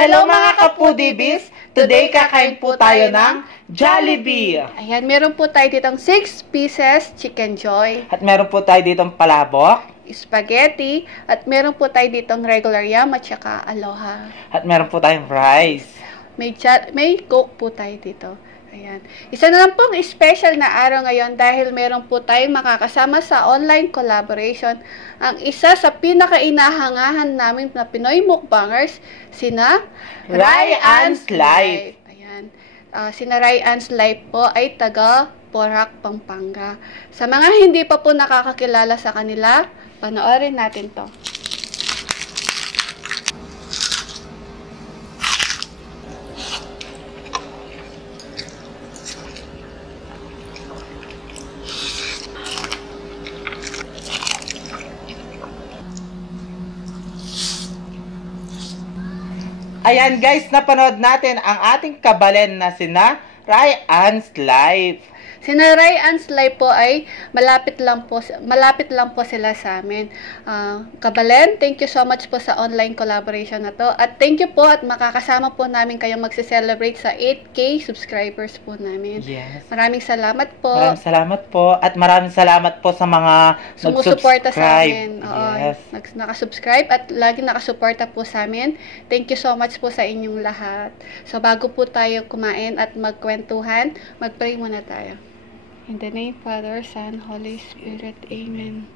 Hello mga kapudibis! Today kakain po tayo ng Jollibee. Ayan, meron po tayo ditong 6 pieces chicken joy. At meron po tayo ditong palabok, Spaghetti. At meron po tayo ditong regular yam at saka aloha. at meron po tayong rice. May coke po tayo dito. Ayan. Isa na lang pong special na araw ngayon dahil meron po tayong makakasama sa online collaboration. Ang isa sa pinaka-inahangahan namin na Pinoy mukbangers, sina Rai Ann's Life. Ayan. Sina Rai Ann's Life po ay taga Porac, Pampanga. Sa mga hindi pa po nakakakilala sa kanila, panoorin natin to. Ayan guys, napanood natin ang ating kabalen na sina Rai Ann's Life. Sina Rai Ann's Life po ay malapit lang po sila sa amin. Kabalen, thank you so much po sa online collaboration na to. At thank you po at makakasama po namin kayo magse-celebrate sa 8K subscribers po namin. Yes. Maraming salamat po. Maraming salamat po. At maraming salamat po sa mga sumusuporta sa amin. Yes. Nakasubscribe at laging nakasuporta po sa amin. Thank you so much po sa inyong lahat. So bago po tayo kumain at magkwentuhan, mag-pray muna tayo. In the name, Father, Son, Holy Spirit. Amen.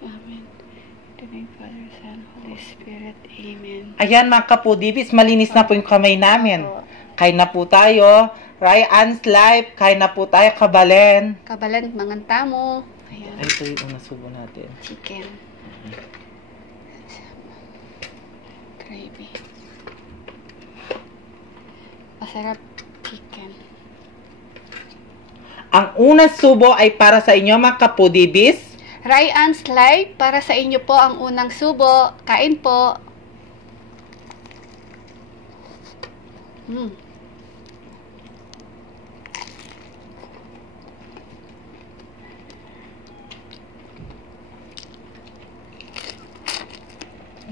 Amen. In the name, Father, Son, Holy Spirit. Amen. Ayan mga kapudibis, malinis na po yung kamay namin. Opo. Kain na po tayo. Rai Ann's Life, kain na po tayo, kabalen. Kabalan, manganta mo. Ayan. Ay, ito yung unang subo natin. Chicken. Gravy. Masarap chicken. Ang unang subo ay para sa inyo mga kapudibis. Rai Ann's Life, para sa inyo po ang unang subo. Kain po.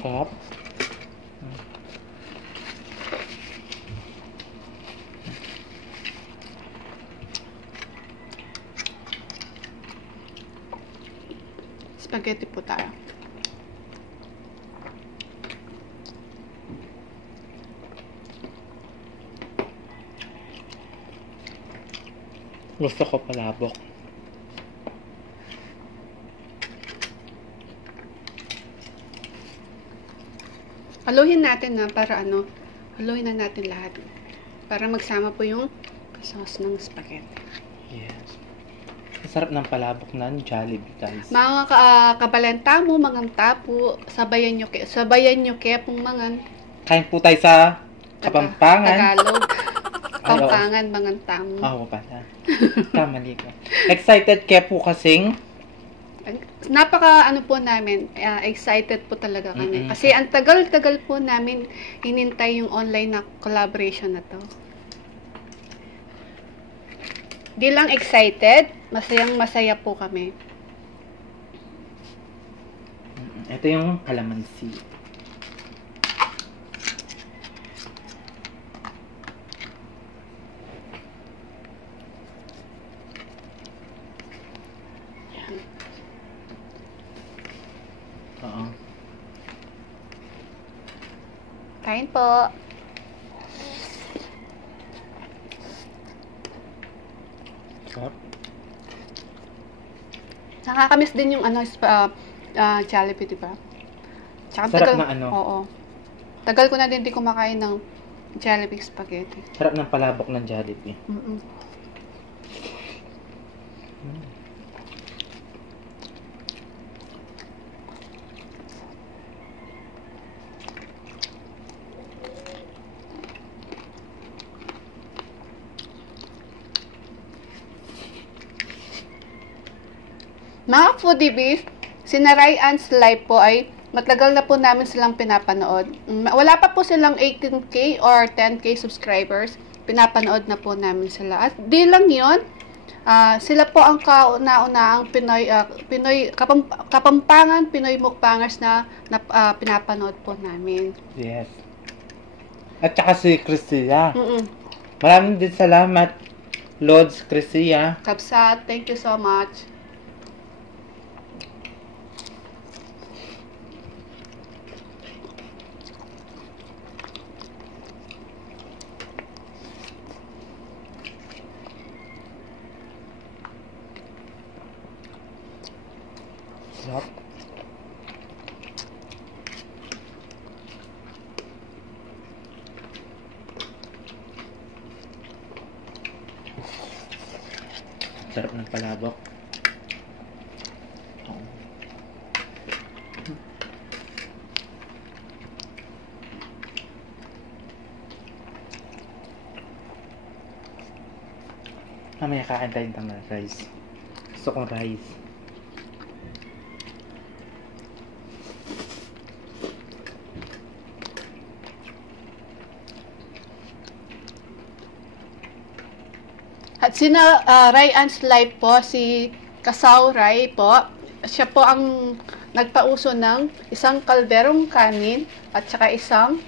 Sarap. Spaghetti po tayo. Gusto ko palabok. Haluhin natin na para haluhin na natin lahat. Para magsama po yung sauce ng spaghetti. Yes. Masarap ng palabok ng Jollibee, guys. Mga kabalenta mo, mangang tapo, sabayan nyo kaya pong mangan. Kain po tayo sa Kapampangan. Tagalog. Pampangan, mangang tamo. Oo pala. Kamali ko. Excited kaya po kasing Napaka po namin, excited po talaga kami. Kasi ang tagal-tagal po namin hinintay yung online na collaboration na to. Di lang excited, masayang-masaya po kami. ito yung kalamansi. Oo. Kain po. Sarap. Nakakamiss din yung Jollibee, diba? Tsaka Sarap na Oo. Tagal ko na din di kumakain ng Jollibee spaghetti. Sarap ng palabok ng Jollibee. Mga foodiebies, sina Rai Ann's Life po ay matagal na po namin silang pinapanood. Wala pa po silang 18K or 10K subscribers. Pinapanood na po namin sila. At di lang yon, Sila po ang kauna-unahang Kapampangan Pinoy mukbangers na pinapanood po namin. Yes. At saka si Cristia. Mm-mm. Maraming din salamat, Lods Cristia. Kapsat, thank you so much. Sarap. Sarap ng palabok. Oo. Mamaya kain tayo ng rice. Gusto kong rice. At sina Ryan's Life po, si Kasaw Ray po, siya po ang nagpauso ng isang kalderong kanin at saka isang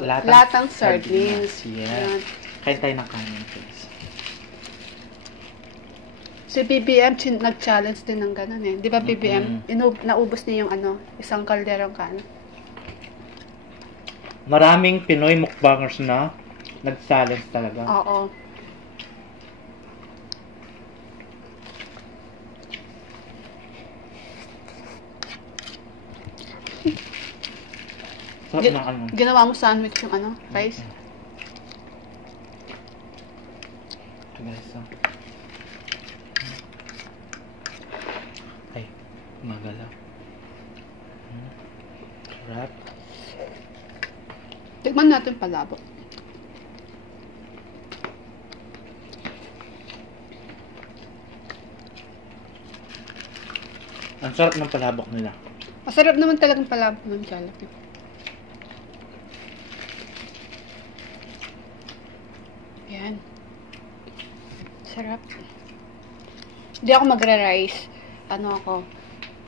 latang sardines. Yeah. Ayan. Kain tayo ng kanin, please. Si BBM nag-challenge din ng gano'n eh. Di ba BBM? Naubos niya yung isang kalderong kanin. Maraming Pinoy mukbangers na nag-challenge talaga. Oo. Sarap na ano. Ginawa mo sandwich yung rice? Ito guys, ay, magalaw. Sarap. Tikman natin palabok. Ang sarap ng palabok nila. Masarap naman talagang palabok ng Jollibee. Yan. Sarap. Hindi ako magra-rice.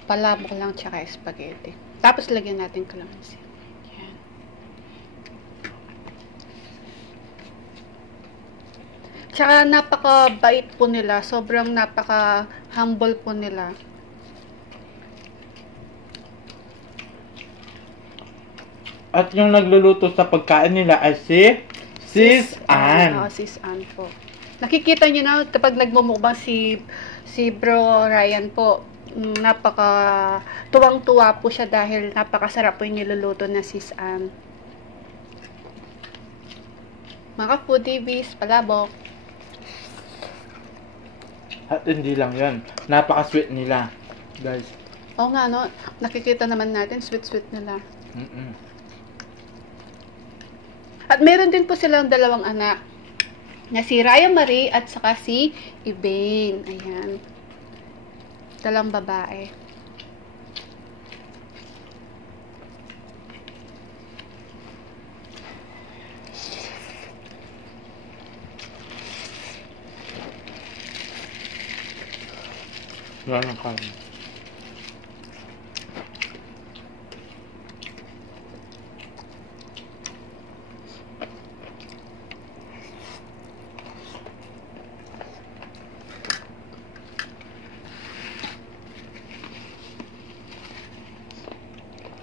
Palabok lang tsaka spaghetti. Tapos lagyan natin kalamansi. Yan. Tsaka napaka-bait po nila. Sobrang napaka-humble po nila. At yung nagluluto sa pagkain nila ay si Sis Ann. Sis Ann po. Nakikita niyo na kapag nagmumukbang si Bro Ryan po, napaka tuwang-tuwa po siya dahil napakasarap po yung niluluto na Sis Ann. Mga foodies, palabok. At hindi lang yan. Napaka-sweet nila. Guys. Oo nga, no? Nakikita naman natin, sweet-sweet nila. At meron din po silang dalawang anak na si Raya Marie at saka si Ibain. Ayan. Dalawang babae. Wala ng kanin.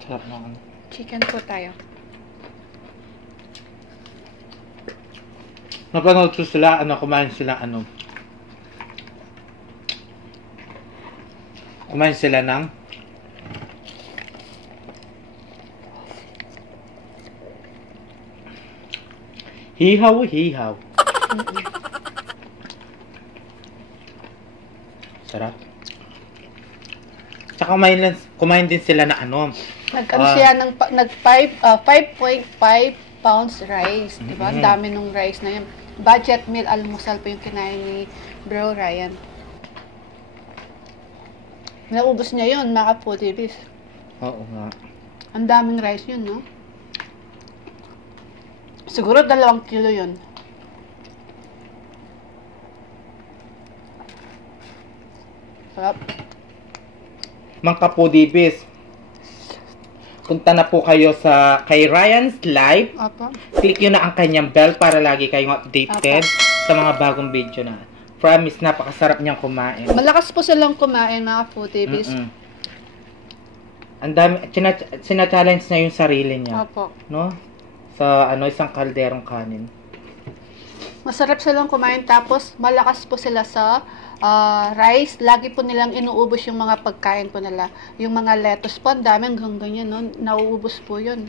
Sarap na ano. Chicken po tayo. Napanood ko sila, kumain sila, kumain sila ng hihaw. Sarap. Tsaka kumain din sila na Siya ng 5.5 pounds rice, di ba? Ang dami nung rice na yun. Budget meal almusal po yung kinain ni Bro Ryan. Naubos niya yun, mga foodies. Oo nga. Ang daming rice yun, no? Siguro 2 kilo yun. Sarap. Mga kapudibis, punta na po kayo kay Ryan's Live. Opo. Click nyo na ang kanyang bell para lagi kayong updated sa mga bagong video na. Promise, napakasarap niyang kumain. Malakas po silang kumain, mga foodies. Ang dami, sina-challenge niya yung sarili niya. Opo. No? Sa isang kalderong kanin. Masarap silang kumain, tapos malakas po sila sa rice. Lagi po nilang inuubos yung mga pagkain po nila. Yung mga lettuce po, ang dami hanggang ganyan, no? Nauubos po yun.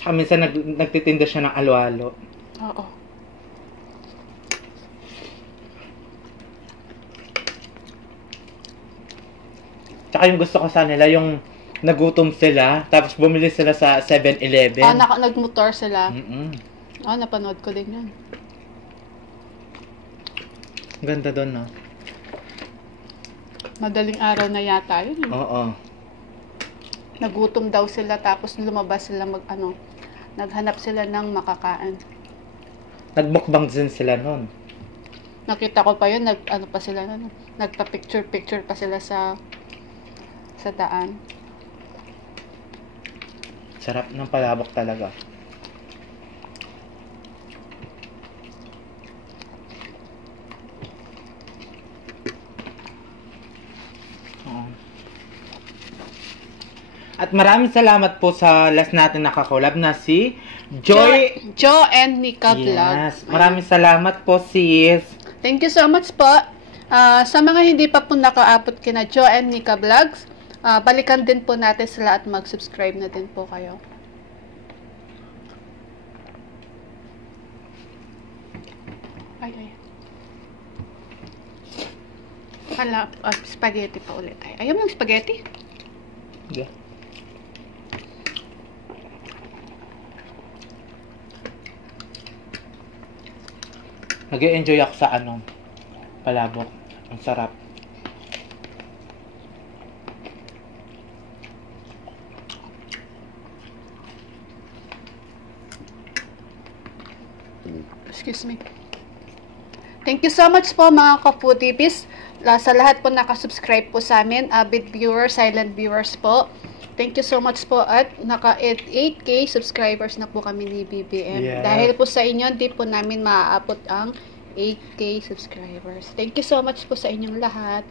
Tsaka minsan nagtitinda siya ng alo-alo. Oo. Tsaka yung gusto ko sa nila, yung nagutom sila, tapos bumili sila sa 7-Eleven. Nagmotor sila. Napanood ko din yan. Ganda doon, no? Madaling araw na yata yun. Oo. Nagutom daw sila, tapos lumabas sila naghanap sila ng makakain. Nagmukbang din sila noon. Nakita ko pa yun, nagpa-picture pa sila sa daan. Sarap ng palabok talaga. At maraming salamat po sa last natin nakakolab na si Joy and Nika Vlogs. Yes. Maraming salamat po, sis. Thank you so much po. Sa mga hindi pa po nakaabot kina Joy and Nika Vlogs, balikan din po natin sila at mag-subscribe na din po kayo. Ay. Spaghetti pa ulit tayo. Ayaw mo yung spaghetti? Yeah. Nag-enjoy ako sa palabok. Ang sarap. Excuse me. Thank you so much po, mga ka-foodies. Sa lahat po nakasubscribe po sa amin, avid viewers, silent viewers po. Thank you so much po, at naka-8K subscribers na po kami ni BBM. Yeah. Dahil po sa inyo, hindi po namin maaabot ang 8K subscribers. Thank you so much po sa inyong lahat.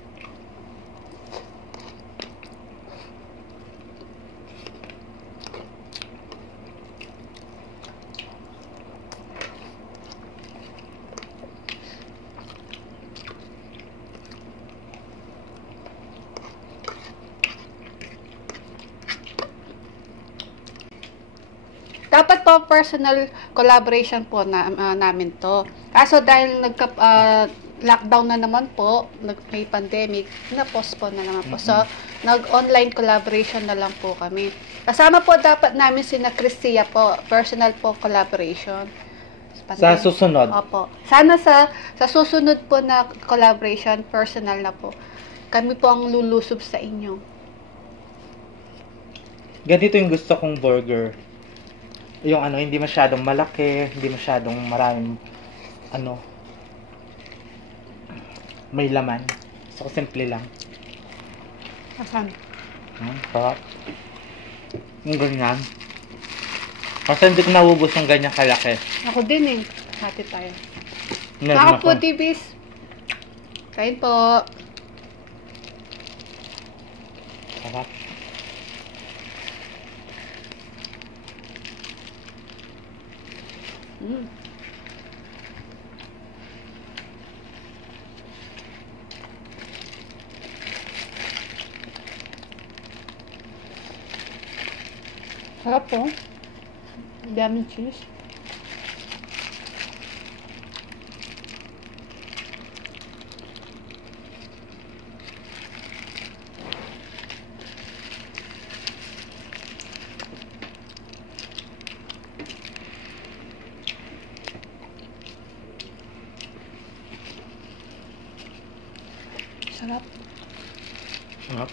Dapat po personal collaboration po namin to. Kaso dahil lockdown na naman po, may pandemic, na-postpone na naman po. So, nag-online collaboration na lang po kami. Kasama po dapat namin sina Cristia po, personal po collaboration. Sa susunod? Opo. Sana sa susunod po na collaboration, personal na po. Kami po ang lulusob sa inyo. Ganito yung gusto kong burger. Yung hindi masyadong malaki, hindi masyadong maraming may laman. So, simple lang. Asan? Sarap. Yung ganyan. Kasi hindi ko naubos yung ganyan kalaki. Ako din eh. Hati tayo. Meron Mga foodies. Kain po. Sarap. Sarap po. Daming cheese. Sarap. Sarap.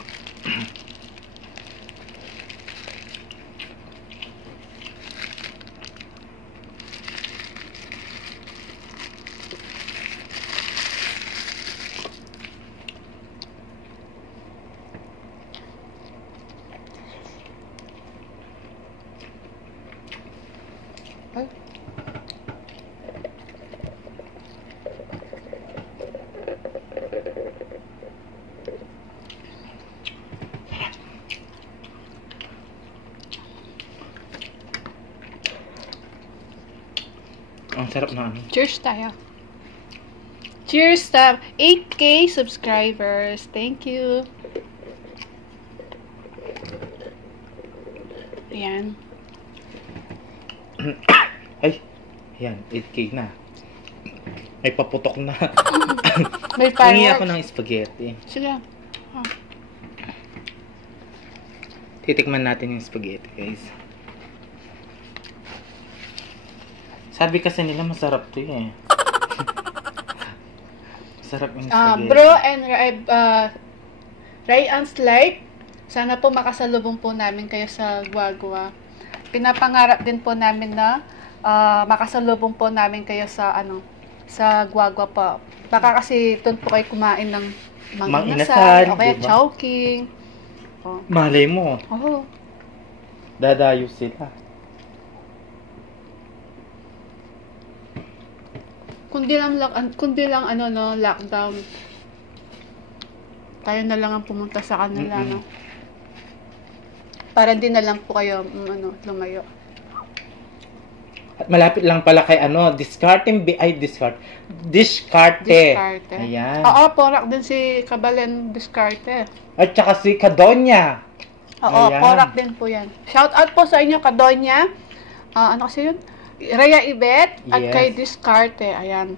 Ang sarap na ano. Cheers tayo. Cheers sa 8K subscribers. Thank you. Ayan. Ay, yan, 8K na. May paputok na. May Hingi ako fireworks. ng spaghetti. Sige. Oh. Titikman natin yung spaghetti, guys. Sabi kasi nila masarap to eh. Masarap yung spaghetti. Bro and Ryan's Life, sana po makasalubong po namin kayo sa Guagua. Pinapangarap din po namin na makasalubong po namin kayo sa sa Guagua po. Baka kasi doon po kayo kumain ng Mang inasal, inasal, o kaya diba? chowking. Oh. Malay mo, Oh. dadayo sila. Kundi lang lockdown. Tayo na lang ang pumunta sa kanila, no? Para din na lang po kayo lumayo. At malapit lang pala kay Discarte. Discarte. Ayan. Oo, porak din si Kabalen Discarte. At saka si Kadonya. Oo, Ayan. porak din po yan. Shout out po sa inyo, Kadonya. Ano kasi yun? Rhea Ibet at Yes. kay Discarte. Ayan.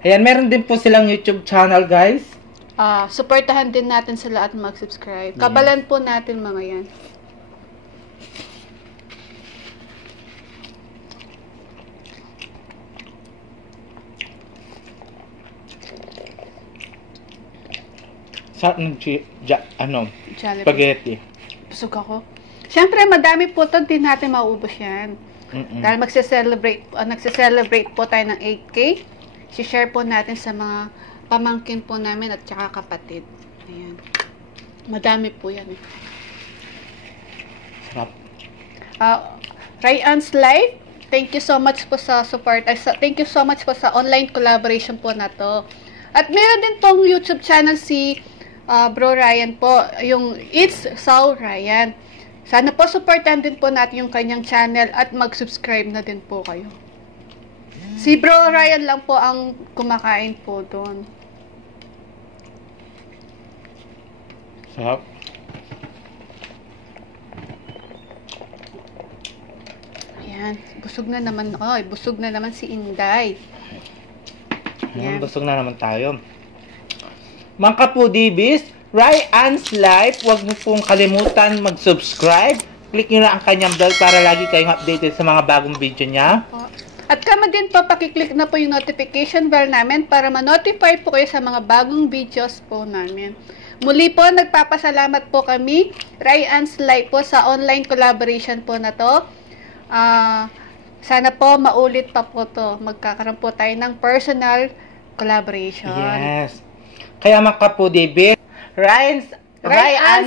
Ayan, meron din po silang YouTube channel, guys. Supportahan din natin sila at mag-subscribe. Yes. Kabalan po natin mga yan. Sa Jollibee. spaghetti. Busog ako. Siyempre, madami po ito. Hindi natin mauubos yan. Dahil nagse-celebrate po tayo ng 8K. Si-share po natin sa mga pamangkin po namin at saka kapatid. Ayan. Madami po yan. Sarap. Ryan's Life, thank you so much po sa support. Thank you so much po sa online collaboration po na to. At meron din pong YouTube channel si Bro Ryan po, yung It's So Ryan. Sana po supportan din po natin yung kanyang channel at mag-subscribe na din po kayo. Si Bro Ryan lang po ang kumakain po doon. Sarap. Ayan, busog na naman. Oy, busog na naman si Inday. Ayan, busog na naman tayo. Mga kapudibis, Ryan's Life, huwag mo pong kalimutan mag-subscribe. Click nyo na ang kanyang bell para lagi kayong updated sa mga bagong video niya. At kama din po, pakiclick na po yung notification bell namin para ma-notify po kayo sa mga bagong videos po namin. Muli po, nagpapasalamat po kami, Ryan's Life po, sa online collaboration po na to. Sana po maulit pa po to. Magkakaroon po tayo ng personal collaboration. Yes. Kaya mga kapudibis, Ryan's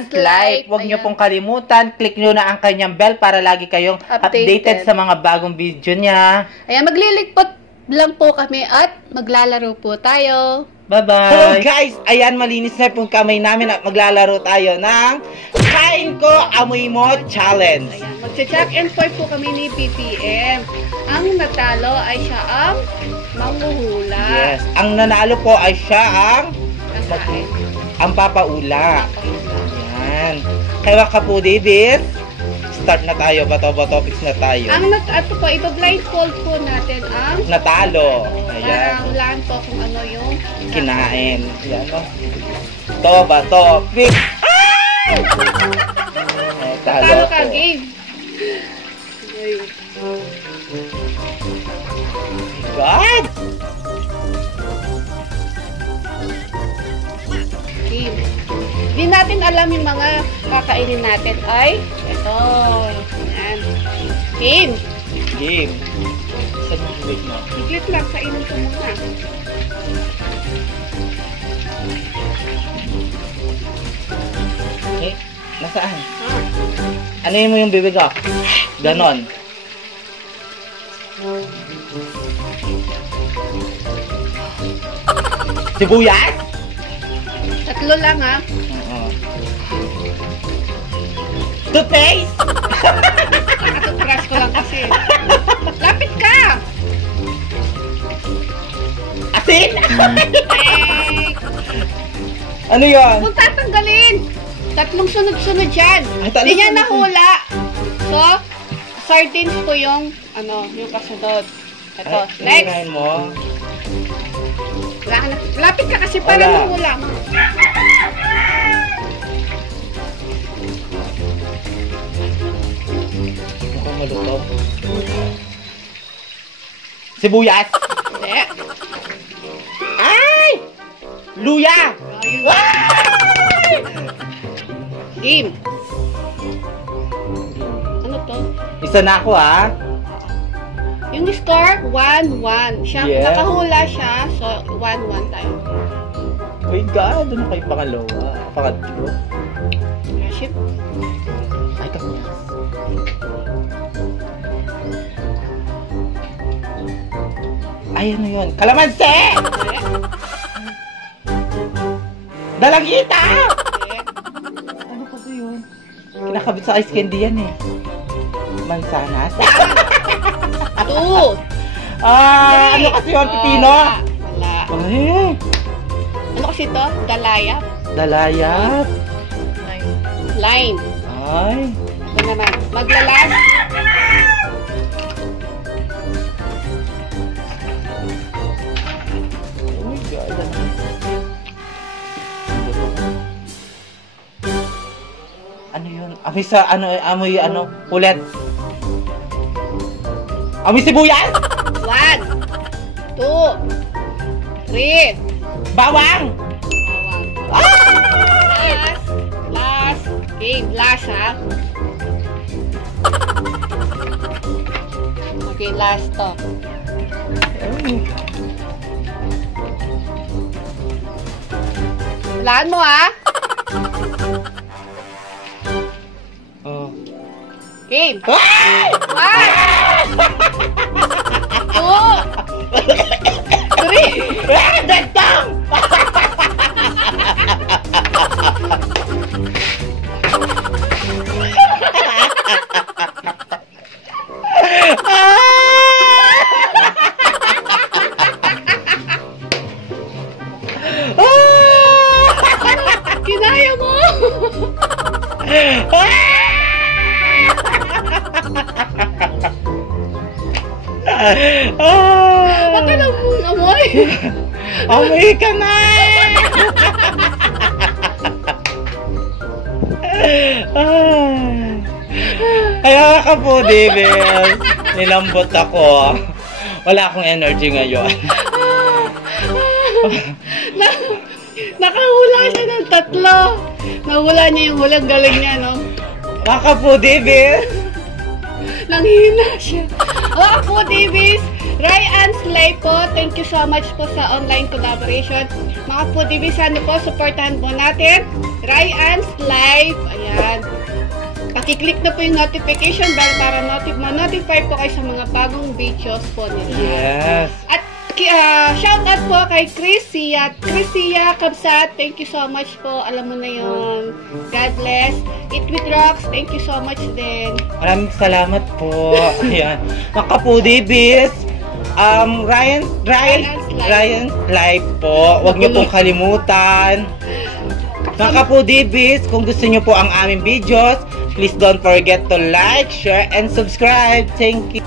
Life, huwag nyo Ayan. pong kalimutan. Click nyo na ang kanyang bell para lagi kayong updated sa mga bagong video niya. Ayan, magliligpot lang po kami at maglalaro po tayo. Bye-bye! Hello guys! Ayan, malinis na pong kamay namin at maglalaro tayo ng Kain Ko, Amoy Mo Challenge. Ayan, magche-check and point po kami ni BPM. Ang natalo ay siya ang manghuhula. Yes, ang nanalo po ay siya Kakain. ang papaula. Ayan. Kaya kapudibis, start na tayo. Bato-bato, fix na tayo. Ito po, iba-blindfold po natin ang Natalo. parang Ayan. laan po kung ano yung Kinain. Ayan, no? Bato, fix. Ay! Talo ka, po. game. God! Game. Di natin alam yung mga kakainin natin ay ito. Ayan. Game. Game. Saan yung wait mo? Higlit lang, kainin ko muna. Eh, nasaan? Ah. Ano mo yung bibig ko? Ganon. Sibuyas? Tatlo lang ha. Oo. Toothpaste? Nakatutrush ko lang kasi. Lapit ka! asin! Eh, Ano yun? Huwag tatanggalin. Tatlong sunod-sunod yan. Ay, tatlong Hindi niya sunod-sunod. nahula. So, sardines po yung, yung kasunod. Ito, Ay, next. hirahin mo. Wala ka na. Lapit ka kasi para Wala. mahula mo. Mukhang malutong. Sibuyas! Hindi. Ay! Luya! Ayun. Ay! Game. Ano to? Isa na ako ah. Yung score, 1-1. Siya, Yeah. nakahula siya. So, 1-1 tayo. Oh my God, ano kayo pangalawa? Pangatlo? Shit. Ay, kamiyas. Ay, ano yun? Kalamansi! Dalagita! Ano kasi yun? Kinakabit sa ice candy yan eh. Mansanas. 2. Ano kasi yun? Pipino? Wala. Ay, Ano kasi to? Dalaya? dalayat. Lime. Ay. Ito naman. Maglalas. Oh my God. Ano yun? Amoy sa, amoy, ulit. Amoy sibuyas! 1, 2, 3. Bawang! Last. Okay, last ha. Okay, last to. Walaan mo ha. Oh. Game. Ay! 1, 2, 3. Ah, dagdang! Kinaya mo. Huwag ka lang mong amoy. Amoy ka na! Kaya ka po, David. Nilambot ako. Wala akong energy ngayon. Nakahula siya ng 3. Nahula niya yung hulang galing niya, no? Kaka po, David. Nanghina siya. Mga po, Davies, Ryan Slay po, thank you so much po sa online collaboration. Mga po, Davies, sana po, supportahan po natin. Ryan Slay, ayan. Pakiclick na po yung notification bell para ma-notify po kayo sa mga bagong videos po nila. Yes. At shout out po kay Chrisia Kabsat. Thank you so much po. Alam mo na yun. God bless. Eat with Rocks. Thank you so much din. Maraming salamat po. Ayan. Maka po, David. Ryan's Live po. Huwag niyo pong kalimutan. Mga po, David, kung gusto niyo po ang aming videos, please don't forget to like, share, and subscribe. Thank you.